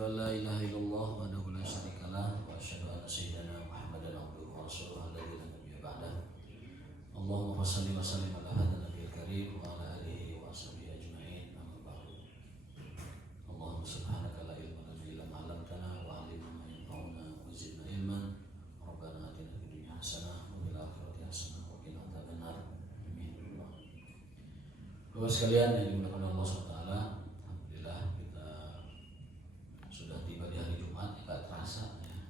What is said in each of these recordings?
Asyhadu an la ilaha illallah wahdahu la syarika lah wa asyhadu anna sayyidana Muhammadan abduhu wa rasuluhu alladzi la nabiyya ba'dah. Allahumma shalli wa sallim ala hadzal nabiyil karim wa ala alihi wa ashabihi ajma'in. Amma ba'du. Allahumma subhanaka la ilma lana illa ma 'allamtana wa 'allimna ma yanfa'una wa zidna ilman. Rabbana atina fid dunya hasanah wa fil akhirati hasanah wa qina adzabannar. Amin. Bapak sekalian yang dimuliakan Allah SWT, alhamdulillah kita sudah tiba di hari Jumat. Tidak terasa ya,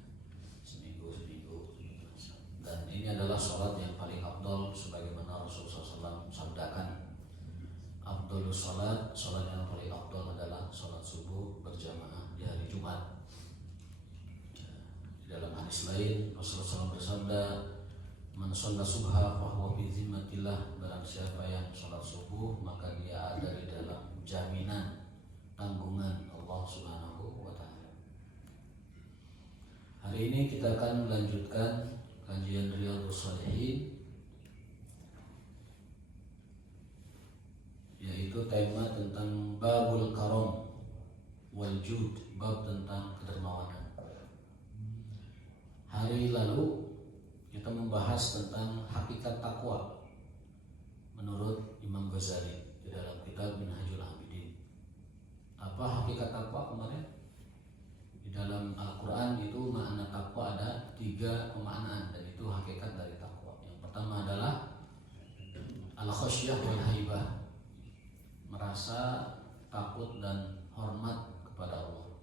seminggu terasa. Dan ini adalah sholat yang paling afdal sebagaimana Rasulullah SAW sabdakan, afdalus sholat, sholat yang paling afdal adalah sholat subuh berjamaah di hari Jumat. Di dalam hadis lain Rasulullah SAW bersabda, man shalla subha fa huwa fi zimmatillah, barang siapa yang sholat subuh maka dia ada di dalam jaminan tanggungan Allah Subhanahu wa taala. Hari ini kita akan melanjutkan kajian Riyadhus Shalihin, yaitu tema tentang babul karam wal jud, bab tentang kedermawanan. Hari lalu kita membahas tentang hakikat takwa menurut Imam Ghazali di dalam kitab Minhajul Abidin. Apa hakikat takwa kemarin? Di dalam Al-Quran itu makna takwa ada 3 pemaknaan, dan itu hakikat dari takwa. Yang pertama adalah al-khasyah wal haibah, merasa takut dan hormat kepada Allah.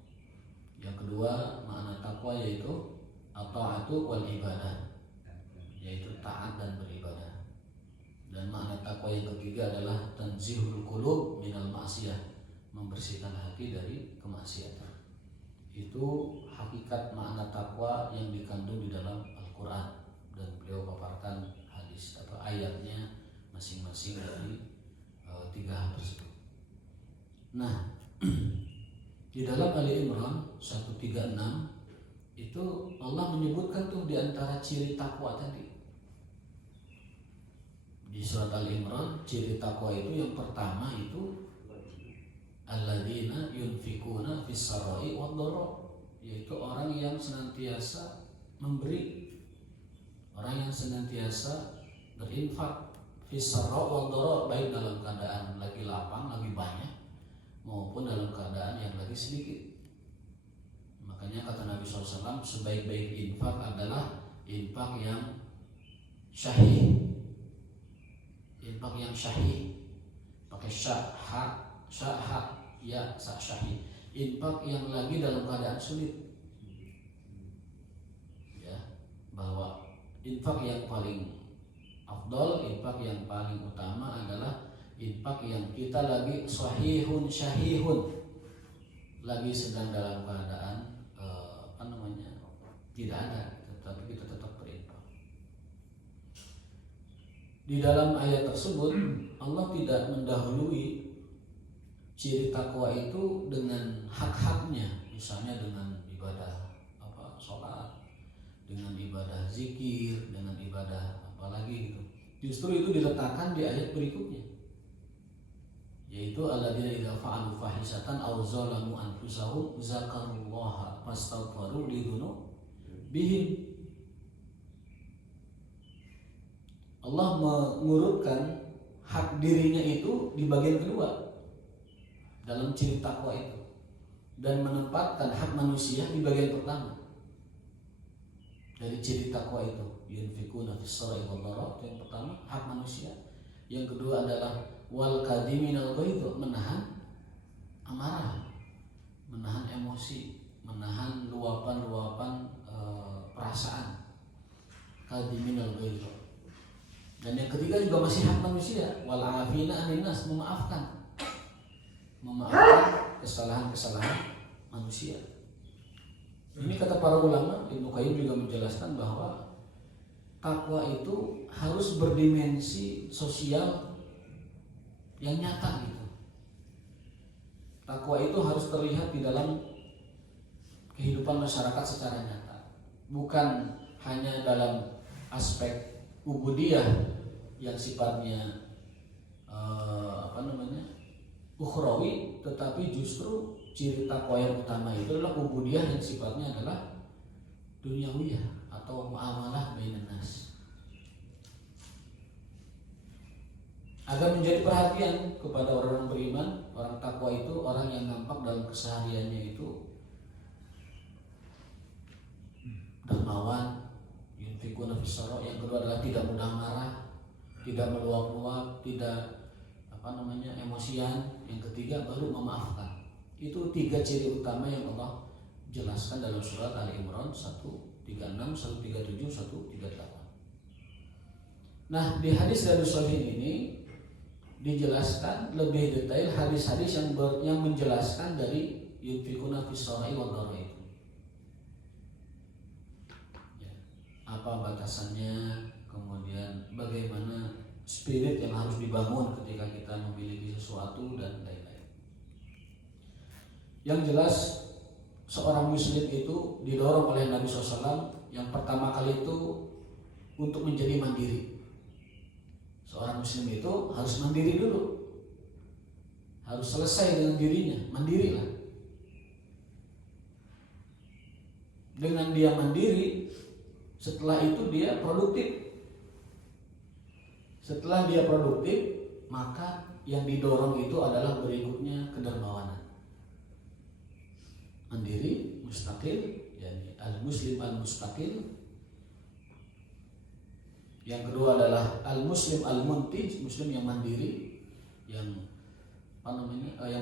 Yang kedua makna takwa yaitu at-ta'atu wal ibadah, yaitu taat dan beribadah. Dan makna takwa yang ketiga adalah tanzihul qulub minal ma'siyah, membersihkan hati dari kemaksiatan. Itu hakikat makna takwa yang dikandung di dalam Al-Quran, dan beliau paparkan hadis atau ayatnya masing-masing dari 3 hal tersebut. Nah, di dalam Ali Imran 136 itu Allah menyebutkan tuh di antara ciri takwa tadi. Di surat Al-Imran, ciri takwa itu yang pertama itu alladzina yunfikuna fis sarai wad dharra, yaitu orang yang senantiasa memberi, orang yang senantiasa berinfak fis sarai wad dharra, baik dalam keadaan lagi lapang, lagi banyak, maupun dalam keadaan yang lagi sedikit. Makanya kata Nabi SAW, sebaik-baik infak adalah infak yang syahih. Infak yang syahih, pakai syah ya syahih. Infak yang lagi dalam keadaan sulit. Ya, bahwa infak yang paling afdal, infak yang paling utama adalah infak yang kita lagi sahihun syahihun, lagi sedang dalam keadaan tidak ada, tetapi kita tetap berinfak. Di dalam ayat tersebut Allah tidak mendahului ciri takwa itu dengan hak-haknya, misalnya dengan ibadah sholat, dengan ibadah zikir, dengan ibadah apalagi gitu. Justru itu diletakkan di ayat berikutnya, yaitu alladzina idza fa'alu fahisatan aw zalamu anfusahum zakarullaha fastaghfiru lidzunubihim. Allah mengurutkan hak dirinya itu di bagian kedua dalam ciri takwa itu, dan menempatkan hak manusia di bagian pertama dari ciri takwa itu. Yunfikuna fis sarai wad dharra, yang pertama hak manusia. Yang kedua adalah wal kadhiminal ghaidh, menahan amarah, menahan emosi, menahan luapan-luapan perasaan. Kadhiminal ghaidh. Dan yang ketiga juga masih hak manusia, wal afina 'anil nas, memaafkan kesalahan-kesalahan manusia. Ini kata para ulama, Ibnu Qayyim juga menjelaskan bahwa takwa itu harus berdimensi sosial yang nyata gitu. Takwa itu harus terlihat di dalam kehidupan masyarakat secara nyata, bukan hanya dalam aspek ubudiyah yang sifatnya ukhrawi, tetapi justru ciri takwa yang utama itu adalah ubudiyah yang sifatnya adalah duniawiyah atau muamalah bainan nas. Agar menjadi perhatian kepada orang beriman, orang takwa itu orang yang nampak dalam kesehariannya itu dermawan, yunfikuna fis-sarra. Yang kedua adalah tidak mudah marah, tidak meluap-luap, tidak emosian. Yang ketiga baru memaafkan. Itu 3 ciri utama yang Allah jelaskan dalam surat Ali Imran 136, 137, 138. Nah, di hadis Riyadhus Shalihin ini dijelaskan lebih detail hadis-hadis yang menjelaskan dari yunfikuna fis-sarra'i wad-dharra'i itu. Ya, apa batasannya, kemudian bagaimana spirit yang harus dibangun ketika kita memiliki sesuatu dan lain-lain. Yang jelas seorang muslim itu didorong oleh Nabi SAW yang pertama kali itu untuk menjadi mandiri. Seorang muslim itu harus mandiri dulu, harus selesai dengan dirinya, mandirilah. Dengan dia mandiri, setelah itu dia produktif. Setelah dia produktif, maka yang didorong itu adalah berikutnya kedermawanan. Mandiri, mustaqil, yakni al-muslim al-mustaqil. Yang kedua adalah al-muslim al-muntij, muslim yang mandiri, yang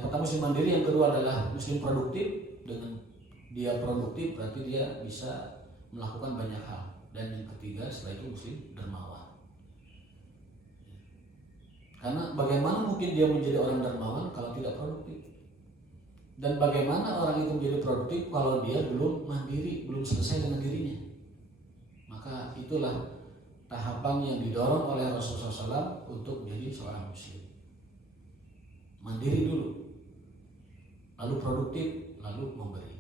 pertama muslim mandiri, yang kedua adalah muslim produktif. Dengan dia produktif berarti dia bisa melakukan banyak hal. Dan yang ketiga setelah itu muslim dermawan. Karena bagaimana mungkin dia menjadi orang dermawan kalau tidak produktif? Dan bagaimana orang itu menjadi produktif kalau dia belum mandiri, belum selesai dengan dirinya? Maka itulah tahapan yang didorong oleh Rasulullah SAW untuk menjadi seorang muslim. Mandiri dulu, lalu produktif, lalu memberi.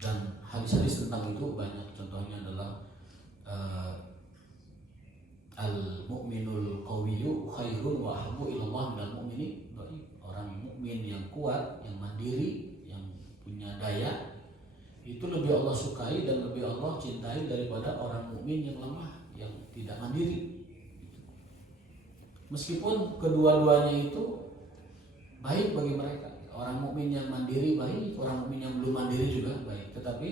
Dan hadis-hadis tentang itu banyak. Contohnya adalah al-mu'minul qawiyyu khairun wa ahabbu ilallah minal mu'mini. Orang mukmin yang kuat, yang mandiri, yang punya daya, itu lebih Allah sukai dan lebih Allah cintai daripada orang mukmin yang lemah, yang tidak mandiri. Meskipun kedua-duanya itu baik bagi mereka. Orang mukmin yang mandiri baik, orang mukmin yang belum mandiri juga baik. Tetapi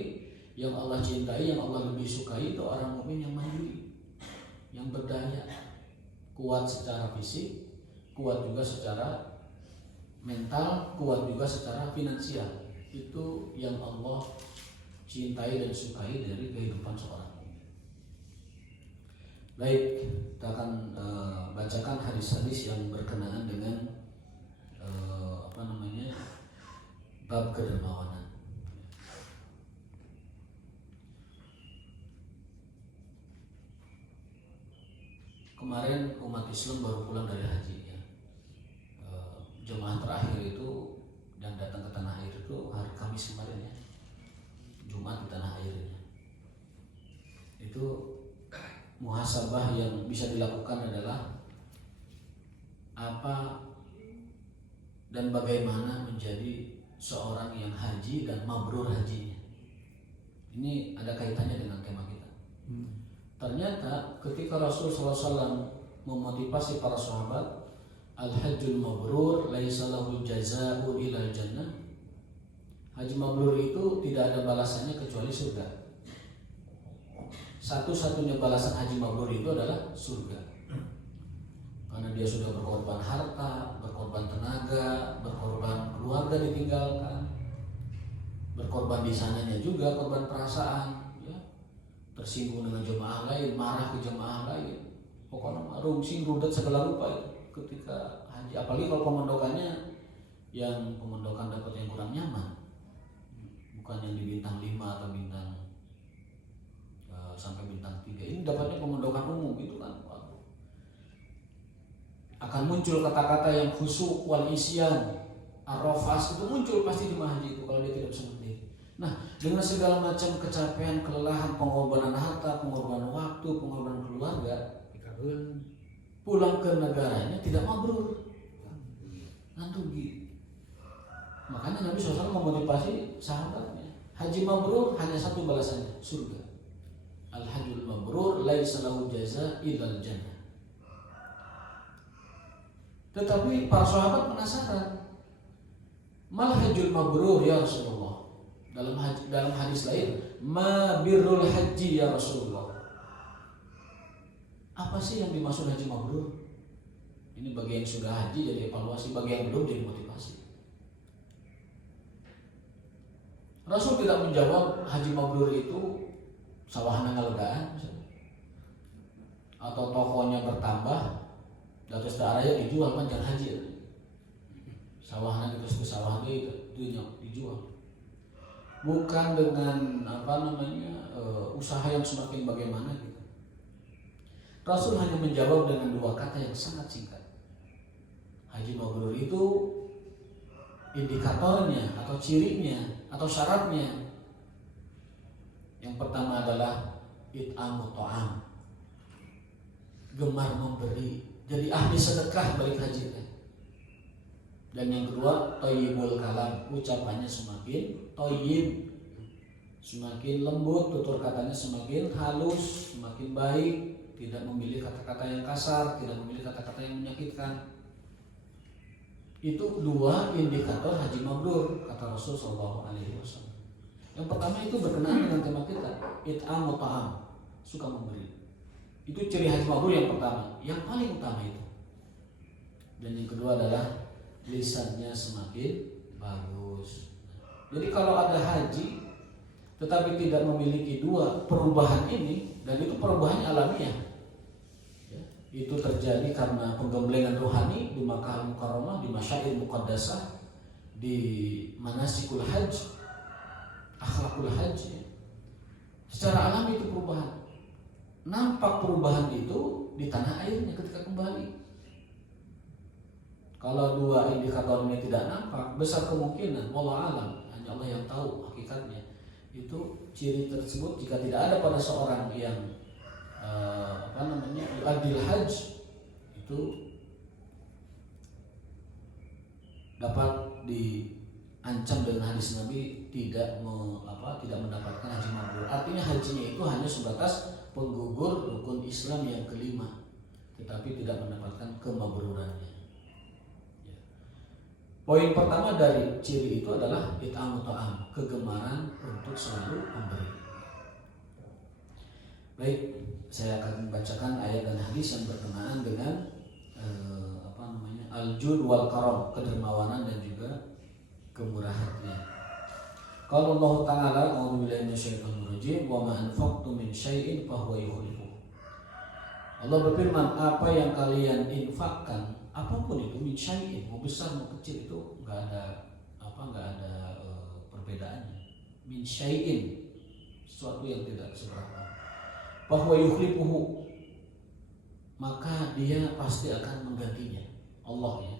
yang Allah cintai, yang Allah lebih sukai itu orang mukmin yang mandiri, yang berdaya, kuat secara fisik, kuat juga secara mental, kuat juga secara finansial. Itu yang Allah cintai dan sukai dari kehidupan seorang mukmin. Baik, kita akan bacakan hadis-hadis yang berkenaan dengan bab kedermawanan. Kemarin umat Islam baru pulang dari haji. Jemaah terakhir itu yang datang ke tanah air itu hari Kamis kemarin ya, Jumat di tanah airnya. Itu muhasabah yang bisa dilakukan adalah apa dan bagaimana menjadi seorang yang haji dan mabrur hajinya. Ini ada kaitannya dengan tema kita. Ternyata ketika Rasulullah SAW memotivasi para sahabat, al-hajjul mabrur laisa lahu jazaa'un ilal jannah. Haji mabrur itu tidak ada balasannya kecuali surga. Satu-satunya balasan haji mabrur itu adalah surga. Karena dia sudah berkorban harta, berkorban tenaga, berkorban keluarga ditinggalkan, berkorban di sananya juga, korban perasaan, ya, tersinggung dengan jemaah lain, marah ke jemaah lain, pokoknya rungsing rudet segala rupa itu ketika haji. Apalagi kalau pemondokannya yang pemondokan dapat yang kurang nyaman, bukan yang di bintang 5 atau bintang sampai bintang 3. Ini dapatnya pemondokan umum gitu kan. Akan muncul kata-kata yang khusyuk, wal isyan, ar-rafas, itu muncul pasti di haji itu kalau dia tidak bisa berdiri. Nah, dengan segala macam kecapean, kelelahan, pengorbanan harta, pengorbanan waktu, pengorbanan keluarga, pulang ke negaranya tidak mabrur, rugi. Makanya Nabi SAW memotivasi sahabatnya, haji mabrur hanya satu balasannya, surga. Al-hajjul mabrur laisa lahu jaza illal jannah. Tetapi para sahabat penasaran, mal hajjul mabrur ya Rasulullah. Dalam hadis lain, ma birrul haji ya Rasulullah. Apa sih yang dimaksud haji mabrur? Ini bagi yang sudah haji jadi evaluasi, bagi yang belum jadi motivasi. Rasul tidak menjawab haji mabrur itu sawahna ngalegaan atau tokonya bertambah dados daerahnya dijual panjang haji. Sawahna terus ke sawah itu dijual. Bukan dengan usaha yang semakin bagaimana gitu. Rasul hanya menjawab dengan dua kata yang sangat singkat. Haji mabrur itu indikatornya atau cirinya atau syaratnya, yang pertama adalah it'amu ta'am, gemar memberi, jadi ahli sedekah balik haji. Dan yang kedua thayyibul kalam, ucapannya semakin thayyib, semakin lembut, tutur katanya semakin halus, semakin baik, tidak memilih kata-kata yang kasar, tidak memilih kata-kata yang menyakitkan. Itu dua indikator haji mabrur kata Rasul SAW. Yang pertama itu berkenaan dengan tema kita, it'amu ta'am, suka memberi. Itu ciri haji mabrur yang pertama, yang paling utama itu. Dan yang kedua adalah lisannya semakin bagus. Jadi kalau ada haji tetapi tidak memiliki dua perubahan ini, dan itu perubahannya alamiah, itu terjadi karena penggemblengan rohani di Makkah Al-Mukarramah, di Masyair Muqaddasah, di manasikul hajj, akhlakul hajj. Secara alami itu perubahan. Nampak perubahan itu di tanah airnya ketika kembali. Kalau dua indikator ini tidak nampak, besar kemungkinan, wallahu alam, hanya Allah yang tahu hakikatnya, itu ciri tersebut jika tidak ada pada seorang yang adil hajj, itu dapat diancam dengan hadis Nabi tidak mendapatkan haji mabrur. Artinya hajinya itu hanya sebatas penggugur rukun Islam yang kelima, tetapi tidak mendapatkan kemabrurannya. Poin pertama dari ciri itu adalah it'amu ta'am, kegemaran untuk selalu memberi. Baik, saya akan membacakan ayat dan hadis yang berkenaan dengan al-jud wal karam, kedermawanan dan juga kemurahan hatinya. Qala Allah Ta'ala, a'udzu billahi minasyaitonir rajim, wa ma anfaqtum min syai'in fa huwa yukhlifuh. Allah berfirman, apa yang kalian infakkan, apapun itu, min syai'in, mau besar mau kecil, itu enggak ada perbedaannya. Min syai'in, sesuatu yang tidak seberapa. Bahwa yukhlifuhu, maka dia pasti akan menggantinya, Allah ya.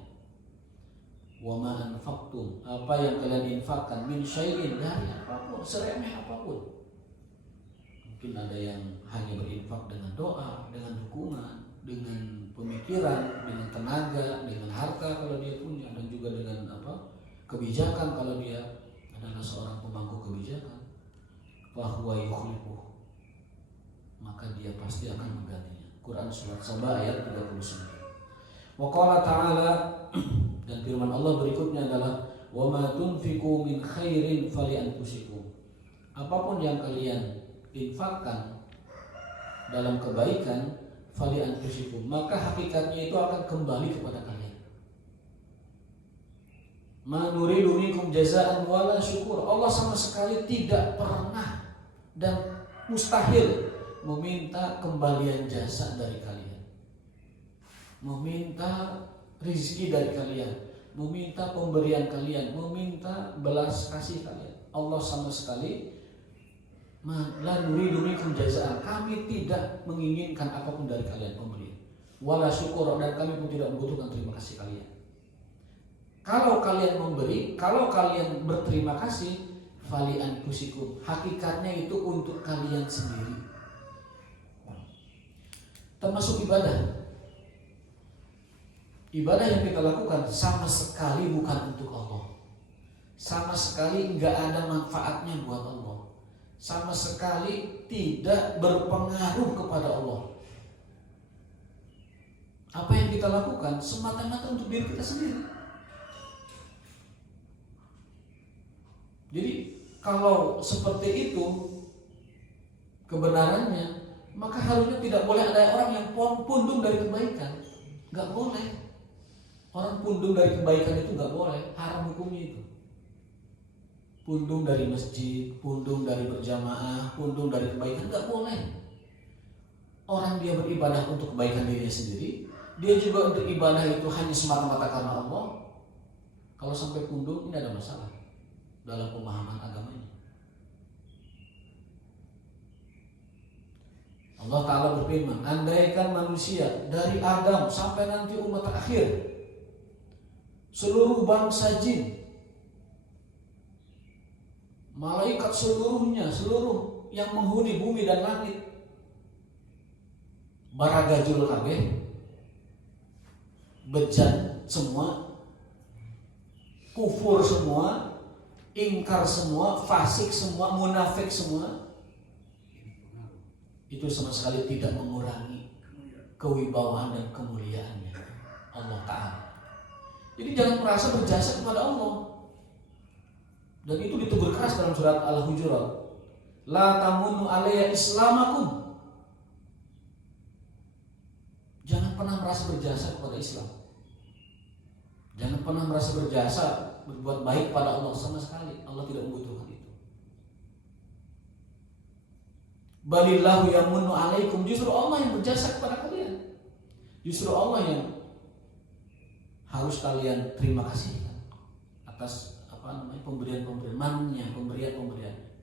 Wa ma anfaqtum, apa yang kalian infakkan, min syai'in, dari apapun, seremeh apapun. Mungkin ada yang hanya berinfak dengan doa, dengan dukungan, dengan pemikiran, dengan tenaga, dengan harta kalau dia punya, dan juga dengan kebijakan kalau dia adalah seorang pemangku kebijakan. Bahwa yukhlifuhu, maka dia pasti akan menggantinya. Quran surat Saba ayat 39. Wa qala ta'ala, dan firman Allah berikutnya adalah wa ma tunfiqu min khairin fali anfusikum. Apapun yang kalian infakkan dalam kebaikan, fali anfusikum, maka hakikatnya itu akan kembali kepada kalian. Ma nuridu minkum jazaan wala syukur. Allah sama sekali tidak pernah dan mustahil meminta kembalian jasa dari kalian, meminta rizki dari kalian, meminta pemberian kalian, meminta belas kasih kalian. Allah sama sekali la nuridu minkum jazaan, kami tidak menginginkan apapun dari kalian pemberian, wala syukur, dan kami pun tidak membutuhkan terima kasih kalian. Kalau kalian memberi, kalau kalian berterima kasih, fali anfusikum, hakikatnya itu untuk kalian sendiri. Termasuk ibadah. Ibadah yang kita lakukan sama sekali bukan untuk Allah. sama sekali nggak ada manfaatnya buat Allah, sama sekali tidak berpengaruh kepada Allah. Apa yang kita lakukan semata-mata untuk diri kita sendiri. Jadi kalau seperti itu kebenarannya, maka harusnya tidak boleh ada orang yang pundung dari kebaikan. Nggak boleh. Orang pundung dari kebaikan itu nggak boleh, haram hukumnya itu. Pundung dari masjid, pundung dari berjamaah, pundung dari kebaikan nggak boleh. Orang dia beribadah untuk kebaikan dirinya sendiri, dia juga untuk ibadah itu hanya semata-mata karena Allah. Kalau sampai pundung, ini ada masalah dalam pemahaman agamanya. Allah Ta'ala berfirman, andaikan manusia dari Adam sampai nanti umat terakhir, seluruh bangsa jin, malaikat seluruhnya, seluruh yang menghuni bumi dan langit, baragajul kabeh, bejan semua, kufur semua, ingkar semua, fasik semua, munafik semua, itu sama sekali tidak mengurangi kewibawaan dan kemuliaannya Allah Ta'ala. Jadi jangan merasa berjasa kepada Allah. Dan itu ditegur keras dalam surat Al-Hujurat. La tamunnu alayya islamakum. Jangan pernah merasa berjasa kepada Islam. Jangan pernah merasa berjasa, berbuat baik pada Allah sama sekali. Allah tidak membutuhkan itu. Balillahu yamunnu alaikum. Justru Allah yang berjasa kepada kalian. Justru Allah yang harus kalian terima kasih atas pemberian-pemberian, mannya, pemberian-pemberian.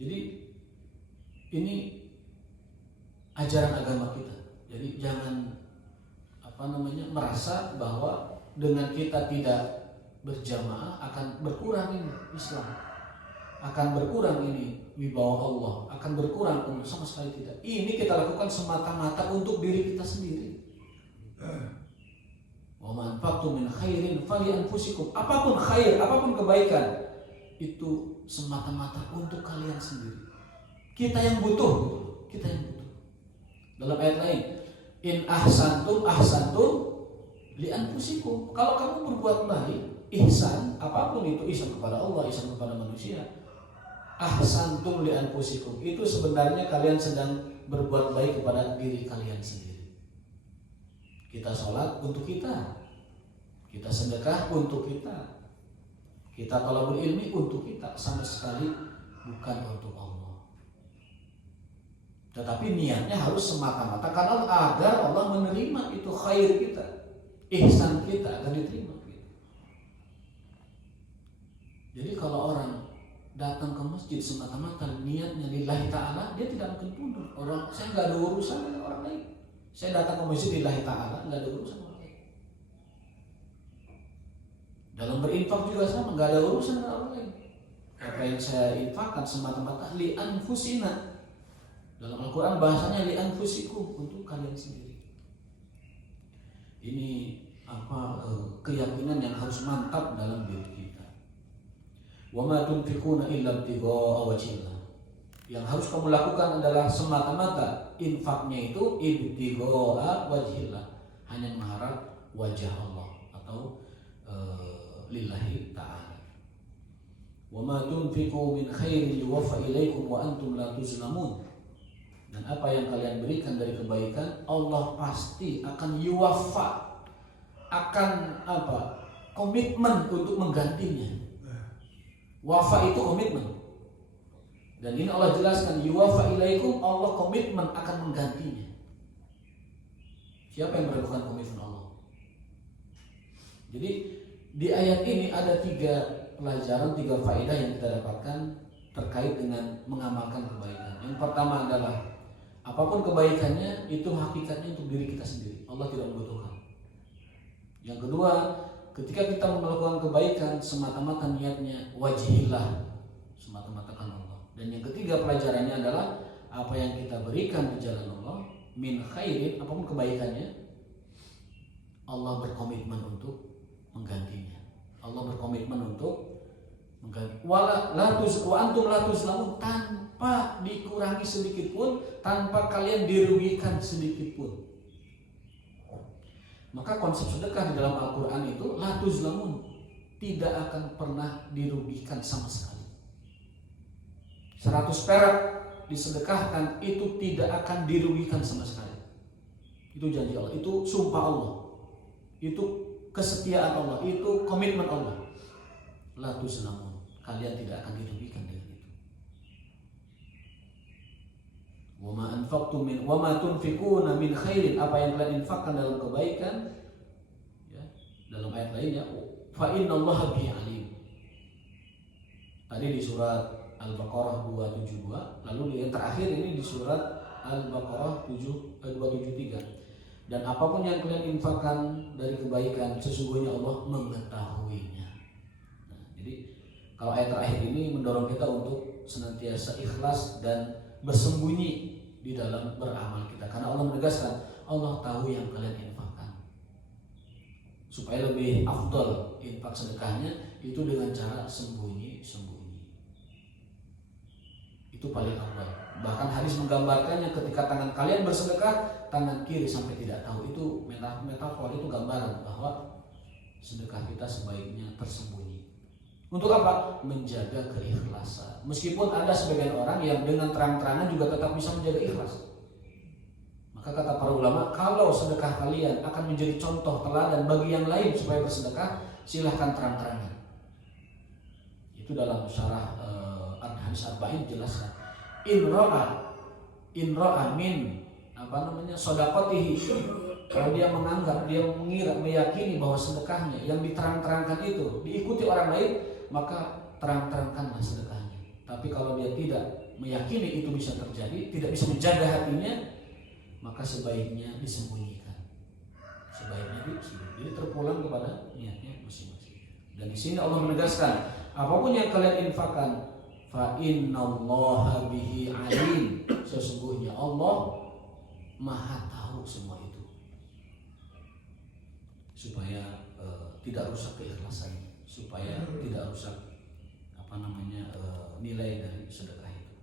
Jadi ini ajaran agama kita. Jadi jangan merasa bahwa dengan kita tidak berjamaah akan berkurang ini Islam, akan berkurang ini wibawa Allah, akan berkurang, sama sekali tidak. Ini kita lakukan semata-mata untuk diri kita sendiri. Wa ma anfaqtum min khairin fali anfusikum. Apapun khair, apapun kebaikan, itu semata-mata untuk kalian sendiri. Kita yang butuh, kita yang butuh. Dalam ayat lain, in ahsantum li anfusikum. Kalau kamu berbuat baik, ihsan, apapun itu, ihsan kepada Allah, ihsan kepada manusia, ahsantum li anfusikum, itu sebenarnya kalian sedang berbuat baik kepada diri kalian sendiri. Kita sholat untuk kita sedekah untuk kita thalabul ilmi untuk kita, sama sekali bukan untuk Allah. Tetapi niatnya harus semata-mata karena agar Allah menerima itu khair kita, ihsan kita agar diterima. Jadi kalau orang datang ke masjid semata-mata niatnya lillahi ta'ala, dia tidak mungkin tunduk. Orang, saya nggak ada urusan dengan orang lain. Saya datang ke masjid lillahi ta'ala, nggak ada urusan orang lain. Dalam berinfak juga sama, nggak ada urusan dengan orang lain. Apa yang saya infakkan semata-mata li anfusina. Dalam Al-Quran bahasanya li anfusikum, untuk kalian sendiri. Ini keyakinan yang harus mantap dalam diri kita. Wa ma tunfiquna illa ibtigha'a wajhillah. Yang harus kamu lakukan adalah semata-mata infaknya itu ibtigha'a wajhillah, hanya mengharap wajah Allah atau lillahi ta'ala. Wa ma tunfiqu min khairin yuwaffa ilaikum wa antum la tuzlamun. Dan apa yang kalian berikan dari kebaikan, Allah pasti akan yuwaffa, akan komitmen untuk menggantinya. Wafa itu komitmen. Dan ini Allah jelaskan, yuwaffa ilaikum, Allah komitmen akan menggantinya. Siapa yang meragukan komitmen Allah? Jadi di ayat ini ada 3 pelajaran, 3 faedah yang kita dapatkan terkait dengan mengamalkan kebaikan. Yang pertama adalah apapun kebaikannya itu hakikatnya untuk diri kita sendiri. Allah tidak membutuhkan. Yang kedua, ketika kita melakukan kebaikan semata-mata niatnya wajhillah, semata-mata karena Allah. Dan yang ketiga pelajarannya adalah apa yang kita berikan di jalan Allah min khairin, apapun kebaikannya, Allah berkomitmen untuk menggantinya. Allah berkomitmen untuk wa antum la tuzlamun, tanpa dikurangi sedikit pun, tanpa kalian dirugikan sedikit pun. Maka konsep sedekah di dalam Al-Quran itu la tuzlamun, tidak akan pernah dirugikan sama sekali. 100 perak disedekahkan itu tidak akan dirugikan sama sekali. Itu janji Allah, itu sumpah Allah, itu kesetiaan Allah, itu komitmen Allah. La tuzlamun, kalian tidak akan dirugikan dengan itu. Wa ma anfaqtum min wa ma tunfiquna min khairin, apa yang kalian infakkan dalam kebaikan, ya, dalam ayat lainnya fa innallaha bihi alim. Tadi di surat Al-Baqarah 272, lalu yang terakhir ini di surat Al-Baqarah 273. Dan apapun yang kalian infakkan dari kebaikan, sesungguhnya Allah mengetahuinya. Nah, jadi kalau ayat terakhir ini mendorong kita untuk senantiasa ikhlas dan bersembunyi di dalam beramal kita, karena Allah menegaskan Allah tahu yang kalian infakkan. Supaya lebih afdal infak sedekahnya itu dengan cara sembunyi-sembunyi. Itu paling afdal. Bahkan hadis menggambarkannya, ketika tangan kalian bersedekah, tangan kiri sampai tidak tahu. Itu metafor, itu gambaran bahwa sedekah kita sebaiknya tersembunyi. Untuk apa? Menjaga keikhlasan. Meskipun ada sebagian orang yang dengan terang-terangan juga tetap bisa menjaga ikhlas. Maka kata para ulama, kalau sedekah kalian akan menjadi contoh teladan bagi yang lain supaya bersedekah, silahkan terang-terangan. Itu dalam syarah Hadis Arba'in jelaskan. In ra'a min sedaqatihi, kalau dia menganggap, dia mengira, meyakini bahwa sedekahnya yang diterang-terangkan itu diikuti orang lain, maka terang-terangkanlah sedekahnya. Tapi kalau dia tidak meyakini itu bisa terjadi, tidak bisa menjaga hatinya, maka sebaiknya disembunyikan. Jadi terpulang kepada niatnya masing-masing. Dan di sini Allah menegaskan, apapun yang kalian infakkan, fa innallaha bihi alim, sesungguhnya Allah Maha tahu semua itu. Supaya tidak rusak keikhlasannya, supaya tidak rusak nilai dari sedekah itu.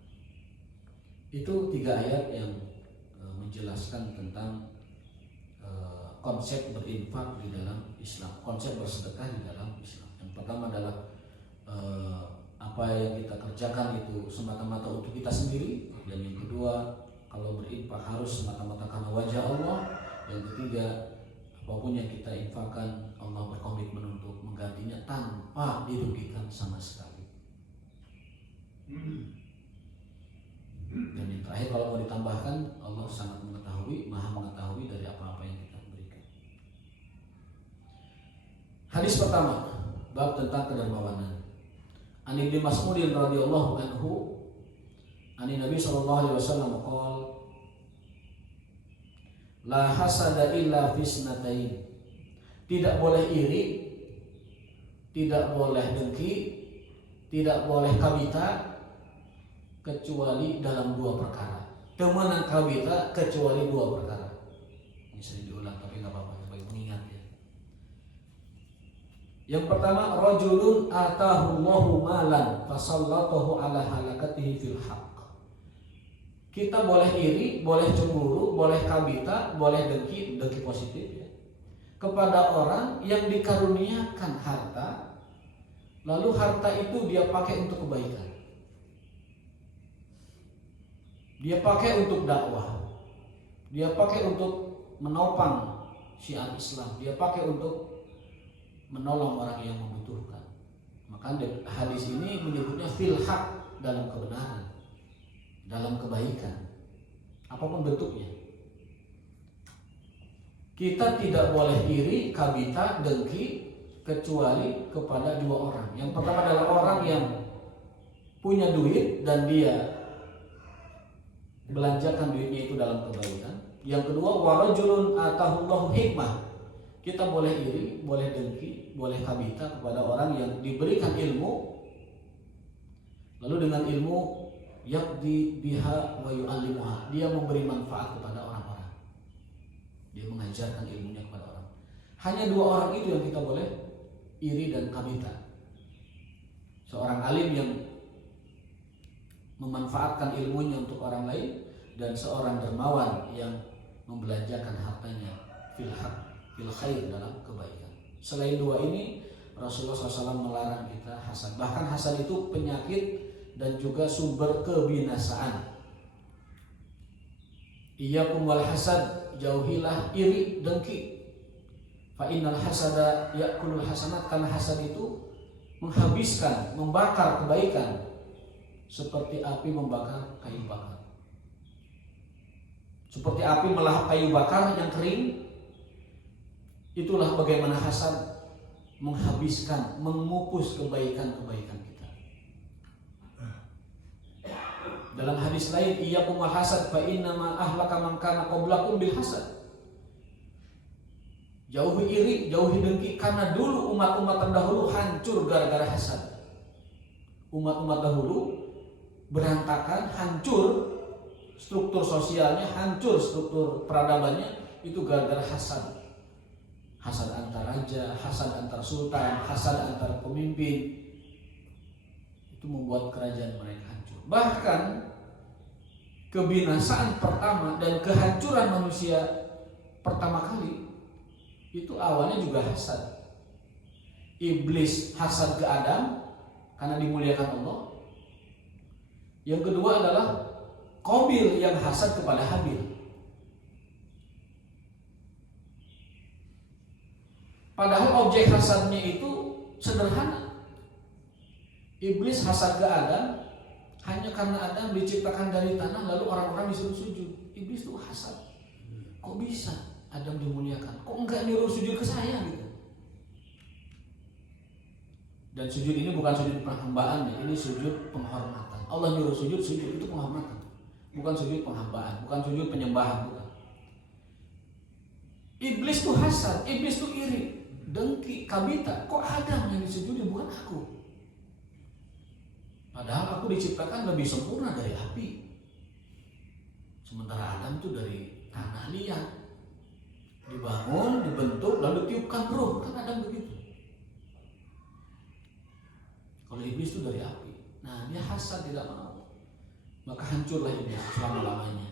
Itu 3 ayat yang menjelaskan tentang konsep berinfak di dalam Islam, konsep bersedekah di dalam Islam. Yang pertama adalah apa yang kita kerjakan itu semata-mata untuk kita sendiri, dan yang kedua, kalau berinfak harus semata-mata karena wajah Allah. Yang ketiga, apapun yang kita infakkan, Allah berkomitmen untuk menggantinya tanpa dirugikan sama sekali. Dan yang terakhir, kalau mau ditambahkan, Allah sangat mengetahui, maha mengetahui dari apa-apa yang kita berikan. Hadis pertama, bab tentang kedermawanan. An Ibnu Mas'ud radhiyallahu anhu, ani Nabi sallallahu alaihi wasallam qol, la hasada illa fisnatain. Tidak boleh iri, tidak boleh dengki, tidak boleh kabita, kecuali dalam 2 perkara. Temenan kabita kecuali 2 perkara. Ini sering diulang tapi nggak apa-apa, sebagai pengingat ya. Yang pertama, rajulun atahu Allahu malan fasallatahu ala halakatihi fil haqq. Kita boleh iri, boleh cemburu, boleh kabita, boleh dengki positif ya, kepada orang yang dikaruniakan harta, lalu harta itu dia pakai untuk kebaikan. Dia pakai untuk dakwah, dia pakai untuk menopang syiar Islam, dia pakai untuk menolong orang yang membutuhkan. Maka hadis ini menyebutnya fil haq, dalam kebenaran, dalam kebaikan, apapun bentuknya. Kita tidak boleh iri, kabita, dengki, kecuali kepada 2 orang. Yang pertama adalah orang yang punya duit dan dia belanjakan duitnya itu dalam kebaikan. Yang kedua, warajulun atahullahu hikmah. Kita boleh iri, boleh dengki, boleh kabita kepada orang yang diberikan ilmu, lalu dengan ilmu yakdi biha wa yu'allimuha, dia memberi manfaat kepada orang-orang, dia mengajarkan ilmunya kepada orang. Hanya 2 orang itu yang kita boleh iri dan kabita. Seorang alim yang memanfaatkan ilmunya untuk orang lain, dan seorang dermawan yang membelanjakan hartanya fil khair, dalam kebaikan. Selain dua ini, Rasulullah SAW melarang kita hasad. Bahkan hasad itu penyakit dan juga sumber kebinasaan. Iyyakum wal hasad, jauhilah iri dengki. Fa innal hasada ya'kulul hasanat, karena hasad itu menghabiskan, membakar kebaikan seperti api membakar kayu bakar. Seperti api melahap kayu bakar yang kering, itulah bagaimana hasad menghabiskan, memupus kebaikan-kebaikan kita. Dalam hadis lain, iyyakum wal hasad fa innama ahlaka man kana qablakum bil hasad. Jauhi iri, jauhi dengki, karena dulu umat-umat terdahulu hancur gara-gara hasad. Umat-umat dahulu berantakan, hancur struktur sosialnya, hancur struktur peradabannya, itu gara-gara hasad. Hasad antar raja, hasad antar sultan, hasad antar pemimpin. Itu membuat kerajaan mereka hancur. Bahkan kebinasaan pertama dan kehancuran manusia pertama kali itu awalnya juga hasad. Iblis hasad ke Adam karena dimuliakan Allah. Yang kedua adalah Qabil yang hasad kepada Habil. Padahal objek hasadnya itu sederhana. Iblis hasad ke Adam hanya karena Adam diciptakan dari tanah, lalu orang-orang disuruh sujud. Iblis itu hasad. Kok bisa Adam dimuliakan? Kok enggak nyuruh sujud ke saya gitu? Dan sujud ini bukan sujud penghambaan, ini sujud penghormatan. Allah nyuruh sujud, sujud itu penghormatan. Bukan sujud penghambaan, bukan sujud penyembahan, bukan. Iblis tuh hasad, iblis tuh iri, dengki, kabita. Kok Adam yang disujudi, bukan aku? Padahal aku diciptakan lebih sempurna dari api. Sementara Adam tuh dari tanah liat, dibangun, dibentuk, lalu tiupkan ruh. Kan Adam begitu. Kalau iblis itu dari api. Nah, dia hasad, tidak mau. Maka hancurlah iblis selama-lamanya.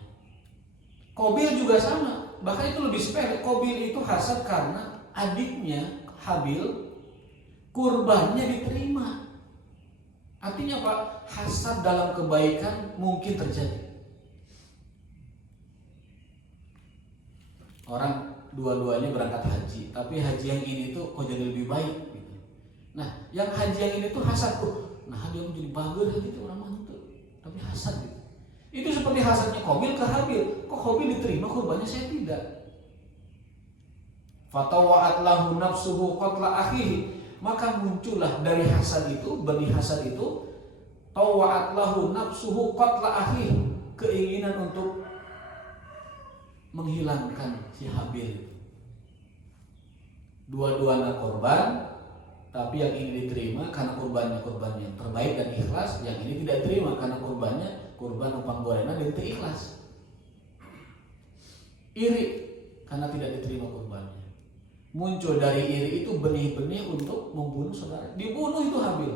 Qabil juga sama, bahkan itu lebih sepele. Qabil itu hasad karena adiknya Habil kurbannya diterima. Artinya apa? Hasad dalam kebaikan mungkin terjadi. Orang dua-duanya berangkat haji, tapi haji yang ini tuh kok jadi lebih baik gitu. Nah, yang haji yang ini tuh hasad tuh. Nah, dia menjadi bagus haji itu orang mantu, tapi hasad gitu. Itu seperti hasadnya Qabil ke Habil. Kok Qabil diterima kurbannya, saya tidak? Fatawa'at lahu nafsuhu qatla akhihi, maka muncullah dari hasad itu, benih hasad itu, tawa'at lahu nafsuhu qatla akhihi, keinginan untuk menghilangkan si Habil. Dua-duanya korban, tapi yang ini diterima karena kurbannya kurban yang terbaik dan ikhlas, yang ini tidak diterima karena kurbannya kurban upang gorengan dan tidak ikhlas. Iri karena tidak diterima kurbannya. Muncul dari iri itu benih-benih untuk membunuh saudara. Dibunuh itu Habil.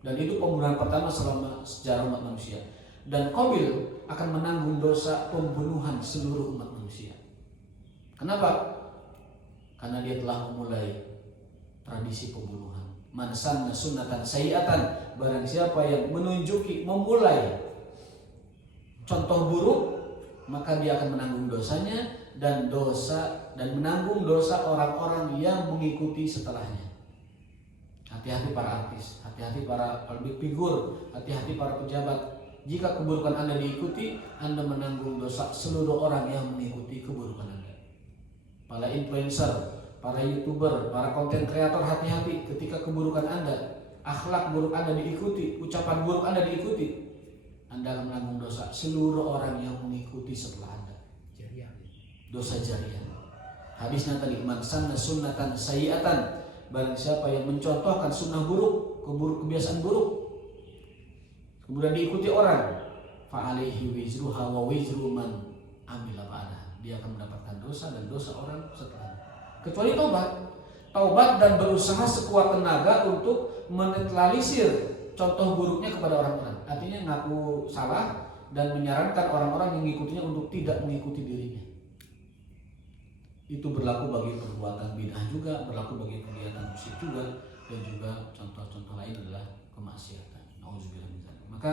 Dan itu pembunuhan pertama selama sejarah umat manusia. Dan Qabil akan menanggung dosa pembunuhan seluruh umat manusia. Kenapa? Karena dia telah memulai tradisi pembunuhan. Man sanna sunnatan sayyi'atan, barang siapa yang menunjuki, memulai contoh buruk, maka dia akan menanggung dosanya dan menanggung dosa orang-orang yang mengikuti setelahnya. Hati-hati para artis, hati-hati para public figure, hati-hati para pejabat. Jika keburukan Anda diikuti, Anda menanggung dosa seluruh orang yang mengikuti keburukan Anda. Para influencer, para YouTuber, para konten kreator, hati-hati ketika keburukan Anda, akhlak buruk Anda diikuti, ucapan buruk Anda diikuti, Anda akan menanggung dosa seluruh orang yang mengikuti setelah Anda. Dosa jariah. Hadisnya tadi, man sanna sunnatan sayyi'atan, barang siapa yang mencontohkan sunnah buruk, kebiasaan buruk, kemudian diikuti orang, fa alaihi wizruha wa wizru man amila ba'dah, dia akan mendapatkan dosa dan dosa orang setelahnya. Kecuali tobat. taubat dan berusaha sekuat tenaga untuk menetralisir contoh buruknya kepada orang-orang. Artinya ngaku salah dan menyarankan orang-orang yang mengikutinya untuk tidak mengikuti dirinya. Itu berlaku bagi perbuatan bid'ah juga, berlaku bagi kegiatan musyrik juga, dan juga contoh-contoh lain adalah kemaksiatan. Nauzubillah min dzalik. Maka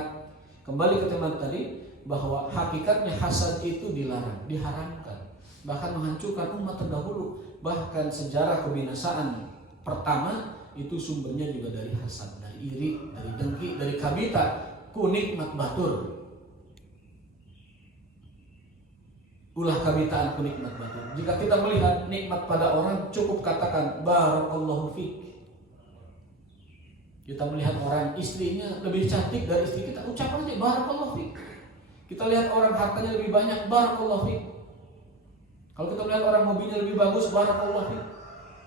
kembali ke tema tadi, bahwa hakikatnya hasad itu dilarang, diharamkan, bahkan menghancurkan umat terdahulu. Bahkan sejarah kebinasaan pertama itu sumbernya juga dari hasad, dari iri, dari dengki, dari kabita, kunikmat batur. Ulah kabitaan kunikmat batur. Jika kita melihat nikmat pada orang, cukup katakan barakallahu fik. Kita melihat orang istrinya lebih cantik dari istri kita, ucapkan aja barakallahu fik. Kita lihat orang hartanya lebih banyak, barakallahu fik. Kalau kita melihat orang mobilnya lebih bagus, barakallahu fik.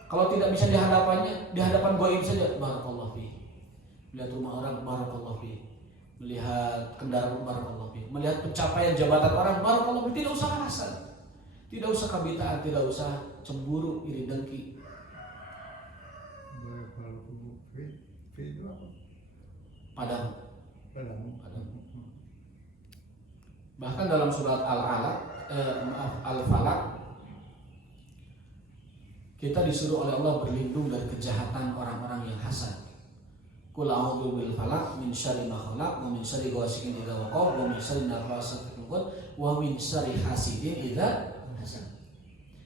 Kalau tidak bisa di hadapan goib saja, barakallahu fik. Melihat rumah orang, barakallahu fik. Melihat kendaraan, barakallahu fik. Melihat pencapaian jabatan orang, barakallahu fik. Tidak usah hasad, tidak usah kabitaan, tidak usah cemburu, iri dengki. Barakallahu fik itu apa? Padamu. Padamu. Bahkan dalam surat Al-Falaq, kita disuruh oleh Allah berlindung dari kejahatan orang-orang yang hasad. Qul a'udzu bil falaq min syarri ma khalaq wa min syarri ghasiqin idza waqab wa min syarri nafasati fil 'uqad wa min syarri hasidin idza hasad.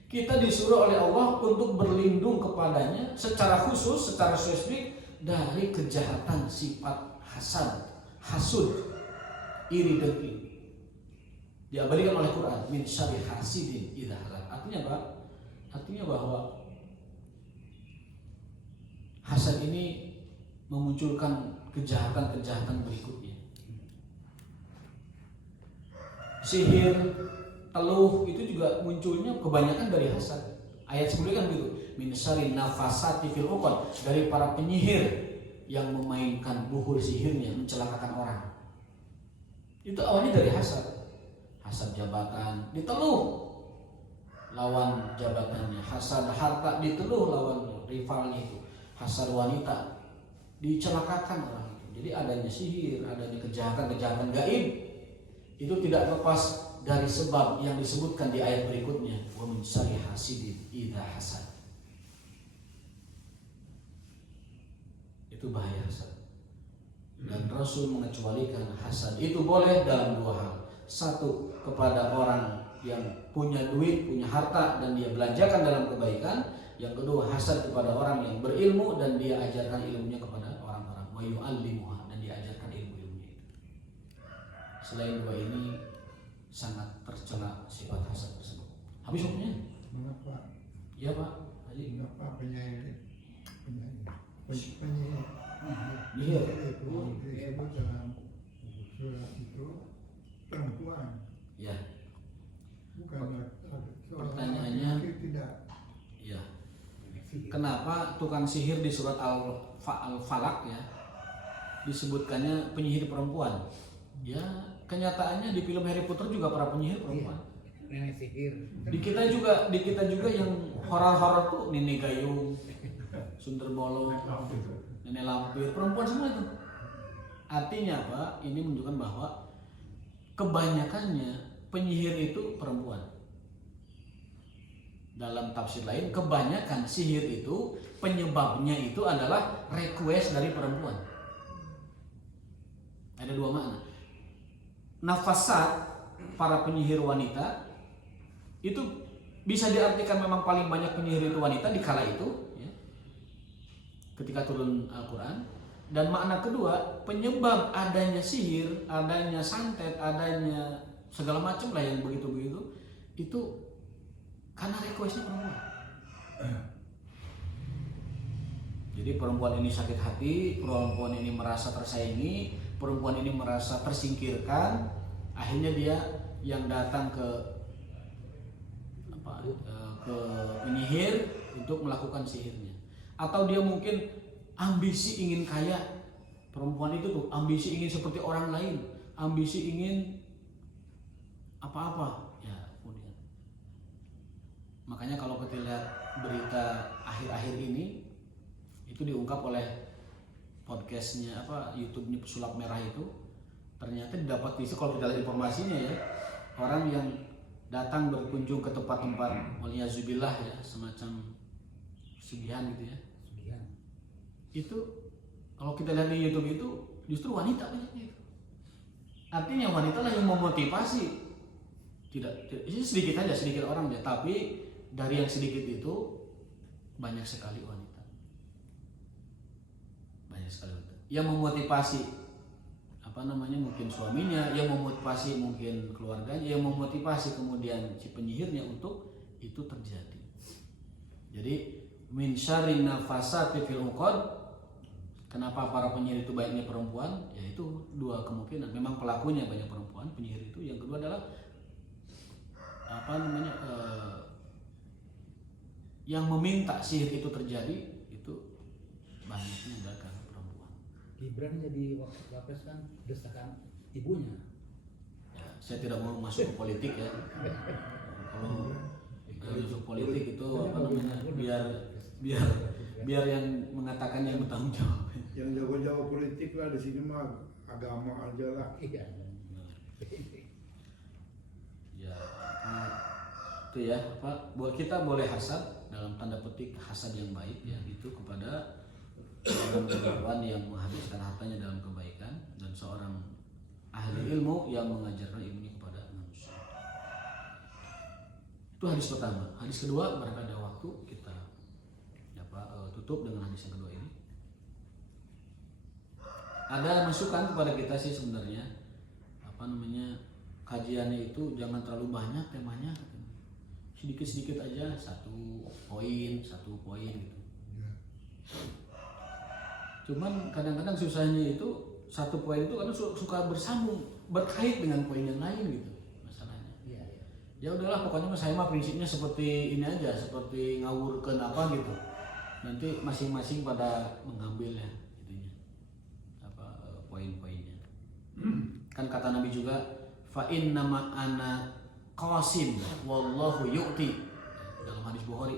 Kita disuruh oleh Allah untuk berlindung kepadanya secara khusus, secara spesifik dari kejahatan sifat hasad, hasud, iri dengki. Diabadikan oleh Quran, min syarri hasidin idza hasad. Artinya apa? Artinya bahwa hasad ini memunculkan kejahatan-kejahatan berikutnya. Sihir, teluh itu juga munculnya kebanyakan dari hasad. Ayat sebelumnya kan gitu, min syarri nafasati fil 'uqad, dari para penyihir yang memainkan buhur sihirnya, mencelakakan orang. Itu awalnya dari hasad. Hasad jabatan diteluh lawan jabatannya, hasad harta diteluh lawan rivalnya itu, hasad wanita dicelakakan orang itu. Jadi adanya sihir, adanya kejahatan-kejahatan gaib itu tidak lepas dari sebab yang disebutkan di ayat berikutnya, wa min syarri hasidin idza hasad. Itu bahaya hasad. Dan Rasul mengecualikan hasad itu boleh dalam dua hal. Satu, kepada orang yang punya duit, punya harta dan dia belanjakan dalam kebaikan. Yang kedua, hasad kepada orang yang berilmu dan dia ajarkan ilmunya kepada orang-orang, wa yu'allimuha, dan dia ajarkan ilmu-ilmunya itu. Selain dua ini sangat tercela sifat hasad tersebut. Habis waktunya? Mengapa? Iya Pak Haji. Mengapa penyair Iya. itu disebut dalam surat itu perempuan? Ya. Bukan Pertanyaannya, tidak. ya. Kenapa tukang sihir di surat Al-Falaq ya disebutkannya penyihir perempuan? Ya, kenyataannya di film Harry Potter juga para penyihir perempuan. Nenek sihir. Di kita juga yang horor-horor tuh Nenek Gayung, Sundel Bolong, Nenek Lampir, perempuan semua itu. Artinya apa? Ini menunjukkan bahwa kebanyakannya penyihir itu perempuan. Dalam tafsir lain, kebanyakan sihir itu penyebabnya itu adalah request dari perempuan. Ada dua makna. Nafasat para penyihir wanita itu bisa diartikan memang paling banyak penyihir itu wanita di kala itu, ya, ketika turun Al-Quran. Dan makna kedua, penyebab adanya sihir, adanya santet, adanya segala macam lah yang begitu-begitu itu karena requestnya perempuan. Jadi perempuan ini sakit hati, perempuan ini merasa tersaingi, perempuan ini merasa tersingkirkan, akhirnya dia yang datang ke penyihir untuk melakukan sihirnya. Atau dia mungkin ambisi ingin kaya. Perempuan itu tuh ambisi ingin seperti orang lain, ambisi ingin apa-apa. Ya, kemudian Makanya kalau kita lihat berita akhir-akhir ini itu diungkap oleh podcastnya YouTube-nya Pesulap Merah itu, ternyata didapat di kalau kita lihat informasinya ya, orang yang datang berkunjung ke tempat-tempat waliyazubillah ya, semacam sugihan gitu ya. Sugihan. Itu kalau kita lihat di YouTube itu justru wanita banyaknya itu. Artinya wanita lah yang memotivasi. Tidak ini sedikit aja, sedikit orang ya, tapi dari yang sedikit itu banyak sekali wanita. Banyak sekali wanita yang memotivasi mungkin suaminya, yang memotivasi mungkin keluarganya, yang memotivasi kemudian si penyihirnya untuk itu terjadi. Jadi min syarri nafasati fil uqad. Kenapa para penyihir itu banyaknya perempuan? Yaitu dua kemungkinan. Memang pelakunya banyak perempuan, penyihir itu. Yang kedua adalah yang meminta sihir itu terjadi itu banyaknya adalah karena perempuan. Gibran jadi wapres kan desakan ibunya. Ya, saya tidak mau masuk ke politik ya. Kalau masuk politik itu biar yang mengatakan yang bertanggung jawab. Yang jago-jago politik lah di sini mah agama aja lah. Iya. Ya, itu ya, buat kita boleh hasad dalam tanda petik hasad yang baik ya, itu kepada orang yang menghabiskan hartanya dalam kebaikan dan seorang ahli ilmu yang mengajarkan ilmunya kepada manusia. Itu hadis pertama. Hadis kedua, barangkali ada waktu kita tutup dengan hadis yang kedua ini. Ada masukan kepada kita sih sebenarnya, kajiannya itu jangan terlalu banyak temanya, sedikit-sedikit aja, satu poin gitu. Cuman kadang-kadang susahnya itu satu poin itu kadang suka bersambung, berkait dengan poin yang lain gitu masalahnya. Iya. Ya udahlah, pokoknya saya mah prinsipnya seperti ini aja, seperti ngawurkeun apa gitu. Nanti masing-masing pada mengambilnya itunya, poin-poinnya. Kan kata Nabi juga, fa innama ana qasim wallahu yu'ti, dalam hadis Bukhari.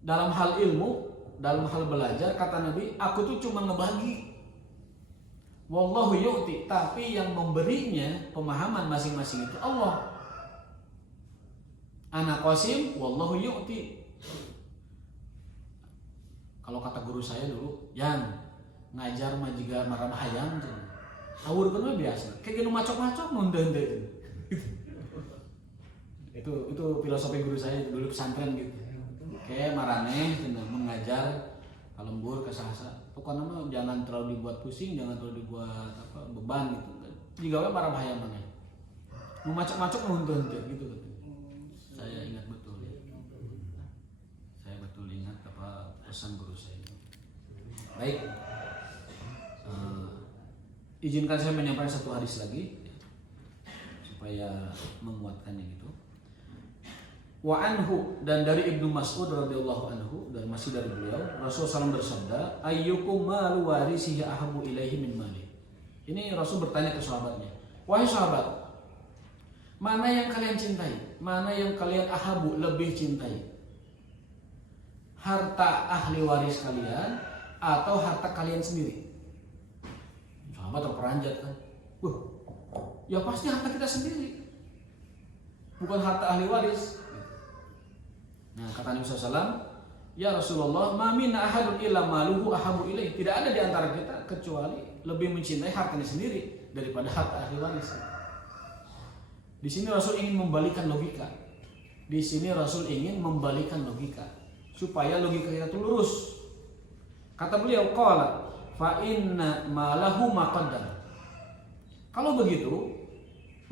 Dalam hal ilmu, dalam hal belajar, kata Nabi, aku tuh cuma ngebagi. Wallahu yu'ti, tapi yang memberinya pemahaman masing-masing itu Allah. Ana qasim wallahu yu'ti. Kalau kata guru saya dulu, yang ngajar mah jiga marah hayam, awurkeun mah biasa. Kayak gini macok-macok mun deun. Itu filosofi guru saya dulu pesantren gitu. Kayak maraneh cenah mengajar kalembur ke sahasa. Pokoknya mah jangan terlalu dibuat pusing, jangan terlalu dibuat beban gitu. Jiga we marah hayam maneh. Nu macok-macok mun deun gitu. Saya ingat betul ya. Saya betul ingat pesan guru saya. Baik, izinkan saya menyampaikan satu hadis lagi supaya menguatkannya gitu. Wa anhu, dan dari Ibnu Mas'ud radhiyallahu anhu, dan masih dari beliau, Rasulullah SAW bersabda, ayyukum malu warisihi ahabbu ilaihi min mali. Ini Rasul bertanya ke sahabatnya, wahai sahabat, mana yang kalian cintai, mana yang kalian ahabu lebih cintai, harta ahli waris kalian atau harta kalian sendiri? Sahabat terperanjat kan, ya pasti harta kita sendiri, bukan harta ahli waris. Nah kata Nabi SAW, ya Rasulullah, ma minna ahadun illa maluhu ahabu ilaih. Tidak ada di antara kita kecuali lebih mencintai hartanya sendiri daripada harta ahli waris. Di sini Rasul ingin membalikan logika. Di sini Rasul ingin membalikan logika supaya logika kita itu lurus. Kata beliau, qala fa inna malahu maqaddam. Kalau begitu,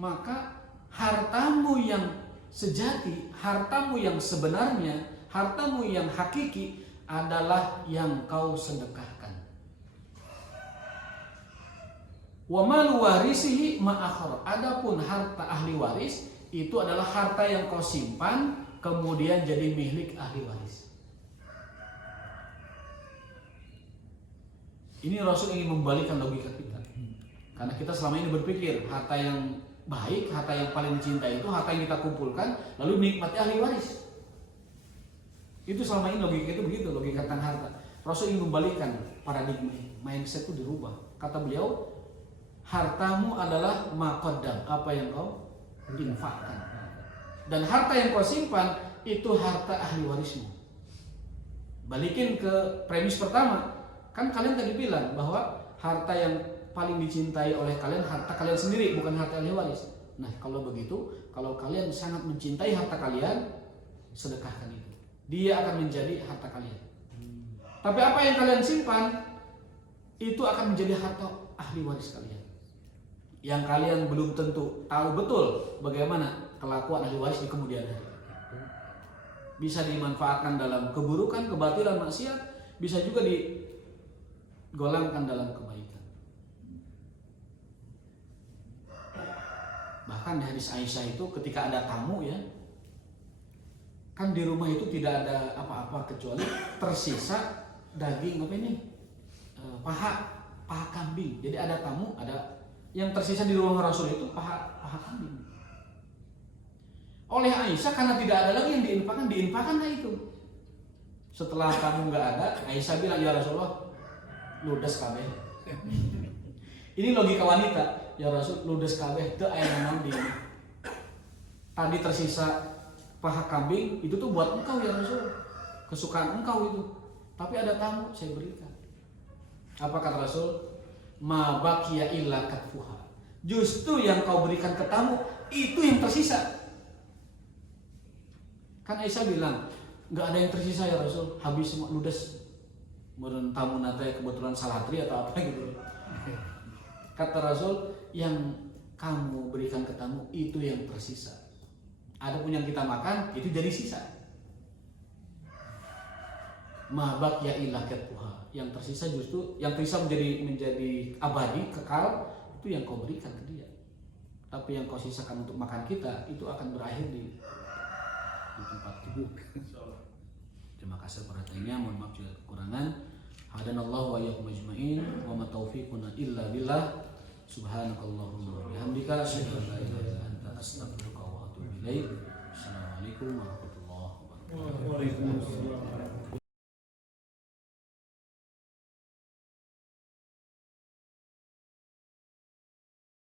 maka hartamu yang sejati, hartamu yang sebenarnya, hartamu yang hakiki adalah yang kau sedekahkan. Wa malu warisihi ma'akhar. Adapun harta ahli waris itu adalah harta yang kau simpan kemudian jadi milik ahli waris. Ini Rasul ingin membalikan logika kita. Karena kita selama ini berpikir harta yang baik, harta yang paling dicintai itu harta yang kita kumpulkan lalu dinikmati ahli waris. Itu selama ini logika itu begitu, logika tentang harta. Rasul ingin membalikkan paradigma, mindset itu dirubah. Kata beliau, hartamu adalah maqaddam, apa yang kau infakkan. Dan harta yang kau simpan itu harta ahli warismu. Balikin ke premis pertama, kan kalian tadi bilang bahwa harta yang paling dicintai oleh kalian harta kalian sendiri, bukan harta ahli waris. Nah, kalau begitu, kalau kalian sangat mencintai harta kalian, sedekahkan itu. Dia akan menjadi harta kalian. Tapi apa yang kalian simpan itu akan menjadi harta ahli waris kalian. Yang kalian belum tentu tahu betul bagaimana kelakuan ahli waris di kemudian hari. Bisa dimanfaatkan dalam keburukan, kebatilan, maksiat, bisa juga digolangkan dalam kebaikan. Bahkan di hadis Aisyah itu ketika ada tamu ya, kan di rumah itu tidak ada apa-apa kecuali tersisa daging apa ini, paha kambing. Jadi ada tamu, ada yang tersisa di ruang Rasul itu paha kambing. Oleh Aisyah karena tidak ada lagi yang diinfakkanlah itu. Setelah kamu nggak ada, Aisyah bilang, ya Rasulullah, ludes kabeh. Ini logika wanita, ya Rasul, ludes kabeh, itu air mandi. Tadi tersisa paha kambing, itu tuh buat engkau ya Rasul, kesukaan engkau itu. Tapi ada tamu, saya berikan. Apa kata Rasul? Ma baqiya illa katfuha. Justru yang kau berikan ke tamu itu yang tersisa. Kan Aisyah bilang, nggak ada yang tersisa ya Rasul, habis semua ludes. Meren tamu nate kebetulan salatri atau apa gitu. Kata Rasul, yang kamu berikan ke tamu itu yang tersisa. Adapun yang kita makan itu jadi sisa. Ma baqiya illa katfuha. Yang tersisa justru yang tersisa menjadi abadi, kekal, itu yang kau berikan ke dia. Tapi yang kau sisakan untuk makan kita itu akan berakhir di tempat tubuh. Terima kasih perhatiannya, mohon maaf jika kekurangan. Hadanallahu wa iyyakum ajmain wa ma taufiquna illa billah. Subhanakallahumma wa bihamdika asyhadu an la ilaha illa anta astaghfiruka wa atubu ilaik. Assalamualaikum warahmatullahi wabarakatuh. Waalaikumsalam.